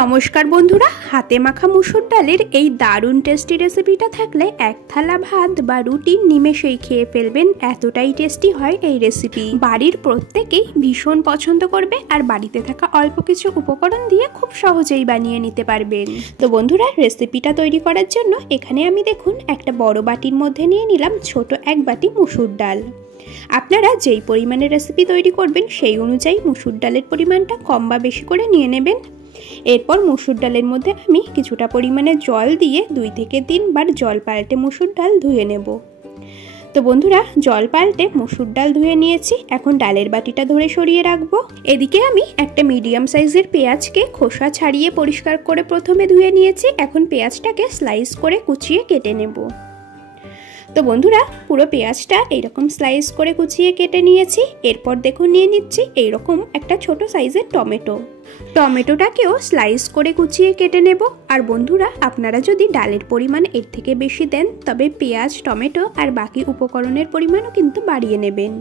নমস্কার বন্ধুরা, হাতে মাখা মুসুর ডালের এই দারুণ টেস্টি রেসিপিটা থাকলে এক থালা ভাত বা রুটি নিমেষেই খেয়ে ফেলবেন। এতটাই টেস্টি হয় এই রেসিপি। বাড়ির প্রত্যেকেই ভীষণ পছন্দ করবে আর বাড়িতে থাকা অল্প কিছু উপকরণ দিয়ে খুব সহজেই বানিয়ে নিতে পারবেন। তো বন্ধুরা, রেসিপিটা তৈরি করার জন্য এখানে আমি দেখুন একটা বড় বাটির মধ্যে নিয়ে নিলাম ছোট এক বাটি মুসুর ডাল। আপনারা যেই পরিমাণে রেসিপি তৈরি করবেন সেই অনুযায়ী মুসুর ডালের পরিমাণটা কম বা বেশি করে নিয়ে নেবেন। এরপর মুসুর ডালের মধ্যে আমি কিছুটা পরিমাণে জল দিয়ে 2 থেকে 3 বার জল পাল্টে মুসুর ডাল ধুয়ে নেব। তো বন্ধুরা, জল পাল্টে মুসুর ডাল ধুয়ে নিয়েছি। এখন ডালের বাটিটা ধরে সরিয়ে রাখবো। এদিকে আমি একটা মিডিয়াম সাইজের পেঁয়াজকে খোসা ছাড়িয়ে পরিষ্কার করে প্রথমে ধুয়ে নিয়েছি। এখন পেঁয়াজটাকে স্লাইস করে কুচিয়ে কেটে নেব। তো বন্ধুরা, পুরো পেঁয়াজটা এইরকম স্লাইস করে কুচিয়ে কেটে নিয়েছি। এরপর দেখুন নিয়ে নিচ্ছি এইরকম একটা ছোট সাইজের টমেটোটাকেও স্লাইস করে কুচিয়ে কেটে নেব। আর বন্ধুরা, আপনারা যদি ডালের পরিমাণ এর থেকে বেশি দেন তবে পেঁয়াজ, টমেটো আর বাকি উপকরণের পরিমাণও কিন্তু বাড়িয়ে নেবেন।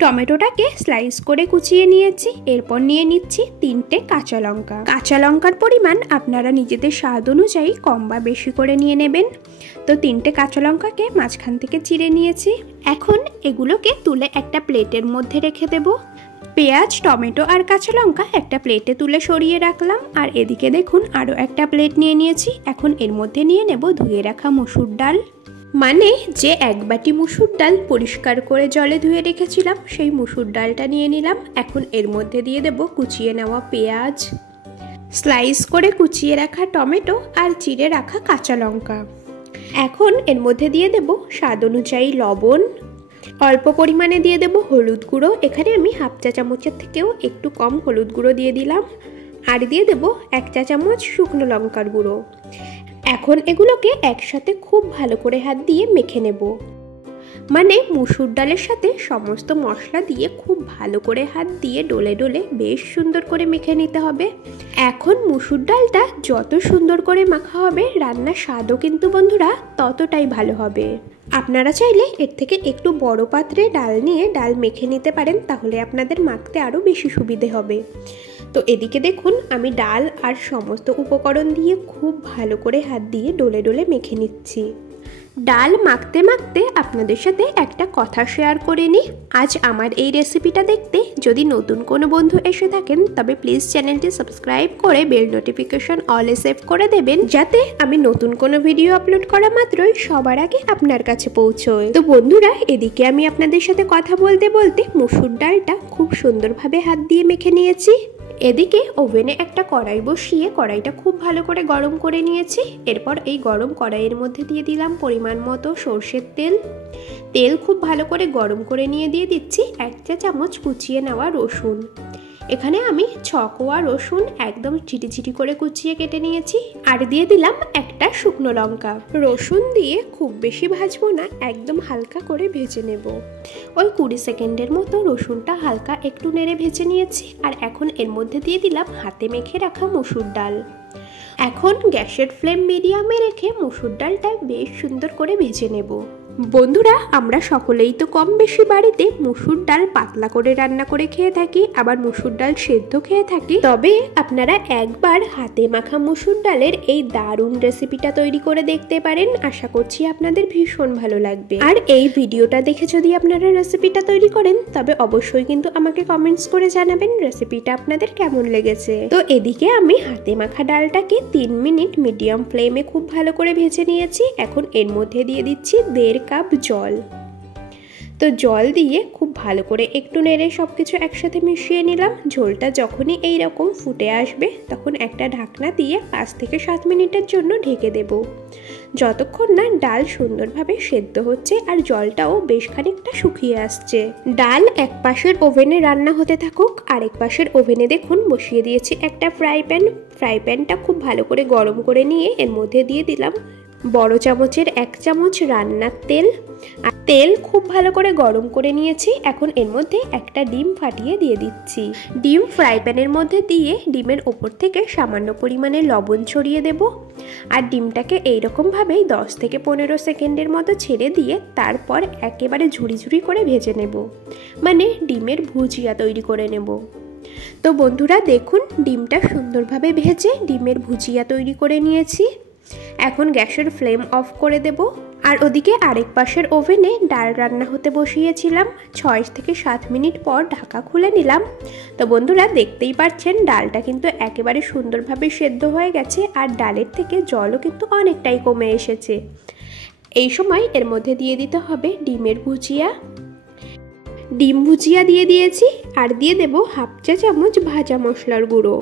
টমেটোটাকে স্লাইস করে কুচিয়ে নিয়েছি। এরপর নিয়ে নিচ্ছি 3টে কাঁচা লঙ্কা। কাঁচা লঙ্কার পরিমাণ আপনারা নিজেদের স্বাদ অনুযায়ী কম বা বেশি করে নিয়ে নেবেন। তো 3টে কাঁচা লঙ্কাকে মাঝখান থেকে চিড়ে নিয়েছি। এখন এগুলোকে তুলে একটা প্লেটের মধ্যে রেখে দেব। পেঁয়াজ, টমেটো আর কাঁচা লঙ্কা একটা প্লেটে তুলে সরিয়ে রাখলাম। আর এদিকে দেখুন আরও একটা প্লেট নিয়ে নিয়েছি। এখন এর মধ্যে নিয়ে নেব ধুয়ে রাখা মুসুর ডাল, মানে যে এক বাটি মুসুর ডাল পরিষ্কার করে জলে ধুয়ে রেখেছিলাম সেই মুসুর ডালটা নিয়ে নিলাম। এখন এর মধ্যে দিয়ে দেব কুচিয়ে নেওয়া পেঁয়াজ, স্লাইস করে কুচিয়ে রাখা টমেটো আর চিড়ে রাখা কাঁচা লঙ্কা। এখন এর মধ্যে দিয়ে দেব স্বাদ অনুযায়ী লবণ, অল্প পরিমাণে দিয়ে দেব হলুদ গুঁড়ো। এখানে আমি হাফ চা চামচের থেকেও একটু কম হলুদ গুঁড়ো দিয়ে দিলাম। আর দিয়ে দেব 1 চা চামচ শুকনো লঙ্কার গুঁড়ো। এখন এগুলোকে একসাথে খুব ভালো করে হাত দিয়ে মেখে নেব, মানে মুসুর ডালের সাথে সমস্ত মশলা দিয়ে খুব ভালো করে হাত দিয়ে ডলে ডলে বেশ সুন্দর করে মেখে নিতে হবে। এখন মুসুর ডালটা যত সুন্দর করে মাখা হবে রান্নার স্বাদও কিন্তু বন্ধুরা ততটাই ভালো হবে। আপনারা চাইলে এর থেকে একটু বড় পাত্রে ডাল নিয়ে ডাল মেখে নিতে পারেন, তাহলে আপনাদের মাখতে আরও বেশি সুবিধে হবে। তো এদিকে দেখুন আমি ডাল আর সমস্ত উপকরণ দিয়ে খুব ভালো করে হাত দিয়ে ডলে ডলে মেখে নিচ্ছি। ডাল মাখতে মাখতে আপনাদের সাথে একটা কথা শেয়ার করে নিই। আজ আমার এই রেসিপিটা দেখতে যদি নতুন কোনো বন্ধু এসে থাকেন তবে প্লিজ চ্যানেলটি সাবস্ক্রাইব করে বেল নোটিফিকেশন অলে সেভ করে দেবেন, যাতে আমি নতুন কোনো ভিডিও আপলোড করা মাত্রই সবার আগে আপনার কাছে পৌঁছয়। তো বন্ধুরা, এদিকে আমি আপনাদের সাথে কথা বলতে বলতে মুসুর ডালটা খুব সুন্দরভাবে হাত দিয়ে মেখে নিয়েছি। এদিকে ওভেনে একটা কড়াই বসিয়ে কড়াইটা খুব ভালো করে গরম করে নিয়েছি। এরপর এই গরম কড়াইয়ের মধ্যে দিয়ে দিলাম পরিমাণ মতো সর্ষের তেল। তেল খুব ভালো করে গরম করে নিয়ে দিয়ে দিচ্ছি 1 চা চামচ কুচিয়ে নেওয়া রসুন। এখানে আমি 6 কোয়া রসুন একদম চিটি চিটি করে কুচিয়ে কেটে নিয়েছি। আর দিয়ে দিলাম একটা শুকনো লঙ্কা। রসুন দিয়ে খুব বেশি ভাজবো না, একদম হালকা করে ভেজে নেব। ওই 20 সেকেন্ডের মতো রসুনটা হালকা একটু নেড়ে ভেজে নিয়েছি। আর এখন এর মধ্যে দিয়ে দিলাম হাতে মেখে রাখা মুসুর ডাল। এখন গ্যাসের ফ্লেম মিডিয়ামে রেখে মুসুর ডালটা বেশ সুন্দর করে ভেজে নেব। বন্ধুরা, আমরা সকলেই তো কম বেশি বাড়িতে মুসুর ডাল পাতলা করে রান্না করে খেয়ে থাকি, আবার মুসুর ডাল সেদ্ধ খেয়ে থাকি। তবে আপনারা একবার হাতে মাখা মুসুর ডালের এই দারুণ রেসিপিটা তৈরি করে দেখতে পারেন। আশা করছি আপনাদের ভীষণ ভালো লাগবে। আর এই ভিডিওটা দেখে যদি আপনারা রেসিপিটা তৈরি করেন তবে অবশ্যই কিন্তু আমাকে কমেন্টস করে জানাবেন রেসিপিটা আপনাদের কেমন লেগেছে। তো এদিকে আমি হাতে মাখা ডালটাকে 3 মিনিট মিডিয়াম ফ্লেমে খুব ভালো করে ভেজে নিয়েছি। এখন এর মধ্যে দিয়ে দিচ্ছি 1.5 কাপ জল। তো জল দিয়ে খুব ভালো করে একটু নেড়ে সবকিছু একসাথে মিশিয়ে নিলাম। ঝোলটা যখনই এই রকম ফুটে আসবে তখন একটা ঢাকনা দিয়ে 5 থেকে 7 মিনিটের জন্য ঢেকে দেব, যতক্ষণ না ডাল সুন্দরভাবে সেদ্ধ হচ্ছে আর জলটাও বেশ খানিকটা শুকিয়ে আসছে। ডাল এক পাশের ওভেনে রান্না হতে থাকুক, আরেক পাশের ওভেনে দেখুন বসিয়ে দিয়েছি একটা ফ্রাই প্যানটা খুব ভালো করে গরম করে নিয়ে এর মধ্যে দিয়ে দিলাম বড় চামচের 1 চামচ রান্নার তেল। আর তেল খুব ভালো করে গরম করে নিয়েছি। এখন এর মধ্যে একটা ডিম ফাটিয়ে দিয়ে দিচ্ছি। ডিম ফ্রাই প্যানের মধ্যে দিয়ে ডিমের ওপর থেকে সামান্য পরিমাণে লবণ ছড়িয়ে দেব। আর ডিমটাকে এইরকমভাবেই 10 থেকে 15 সেকেন্ডের মতো ছেড়ে দিয়ে তারপর একেবারে ঝুড়ি ঝুড়ি করে ভেজে নেব, মানে ডিমের ভুজিয়া তৈরি করে নেব। তো বন্ধুরা দেখুন, ডিমটা সুন্দরভাবে ভেজে ডিমের ভুজিয়া তৈরি করে নিয়েছি। এখন গ্যাসের ফ্লেম অফ করে দেব। আর ওদিকে আরেক পাশের ওভেনে ডাল রান্না হতে বসিয়েছিলাম। 6 থেকে 7 মিনিট পর ঢাকা খুলে নিলাম। তো বন্ধুরা দেখতেই পাচ্ছেন ডালটা কিন্তু একেবারে সুন্দরভাবে সেদ্ধ হয়ে গেছে, আর ডালের থেকে জলও কিন্তু অনেকটাই কমে এসেছে। এই সময় এর মধ্যে দিয়ে দিতে হবে ডিমের ভুজিয়া। ডিম ভুজিয়া দিয়ে দিয়েছি, আর দিয়ে দেব হাফ চা চামচ ভাজা মশলার গুঁড়ো।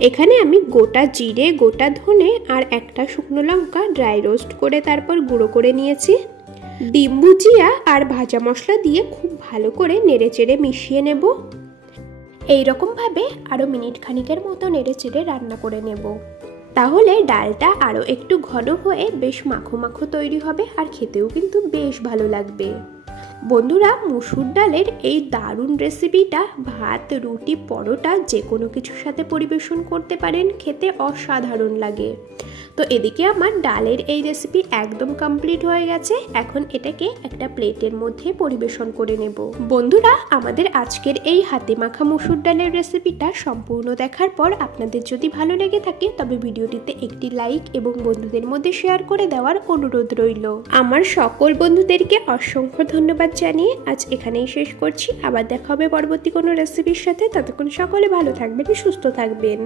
এখানে আমি গোটা জিরে, গোটা ধনে আর একটা শুকনো লঙ্কা ড্রাই রোস্ট করে তারপর গুঁড়ো করে নিয়েছি। ডিম ভুজিয়া আর ভাজা মশলা দিয়ে খুব ভালো করে নেড়েচেড়ে মিশিয়ে নেব। এইরকমভাবে আরও মিনিট খানিকের মতো নেড়েচেড়ে রান্না করে নেব। তাহলে ডালটা আরও একটু ঘন হয়ে বেশ মাখো মাখো তৈরি হবে, আর খেতেও কিন্তু বেশ ভালো লাগবে। বন্ধুরা, মুসুর ডালের এই দারুণ রেসিপিটা ভাত, রুটি, পরোটা যে কোনো কিছুর সাথে পরিবেশন করতে পারেন, খেতে অসাধারণ লাগে। তো এদিকে আমার ডালের এই রেসিপি একদম কমপ্লিট হয়ে গেছে। এখন এটাকে একটা প্লেটের মধ্যে পরিবেশন করে নেব। বন্ধুরা, আমাদের আজকের এই হাতে মাখা মুসুর ডালের রেসিপিটা সম্পূর্ণ দেখার পর আপনাদের যদি ভালো লেগে থাকে তবে ভিডিওটিতে একটি লাইক এবং বন্ধুদের মধ্যে শেয়ার করে দেওয়ার অনুরোধ রইল। আমার সকল বন্ধুদেরকে অসংখ্য ধন্যবাদ জানিয়ে আজ এখানেই শেষ করছি। আবার দেখা হবে পরবর্তী কোনো রেসিপির সাথে। ততক্ষণ সকলে ভালো থাকবেন, সুস্থ থাকবেন।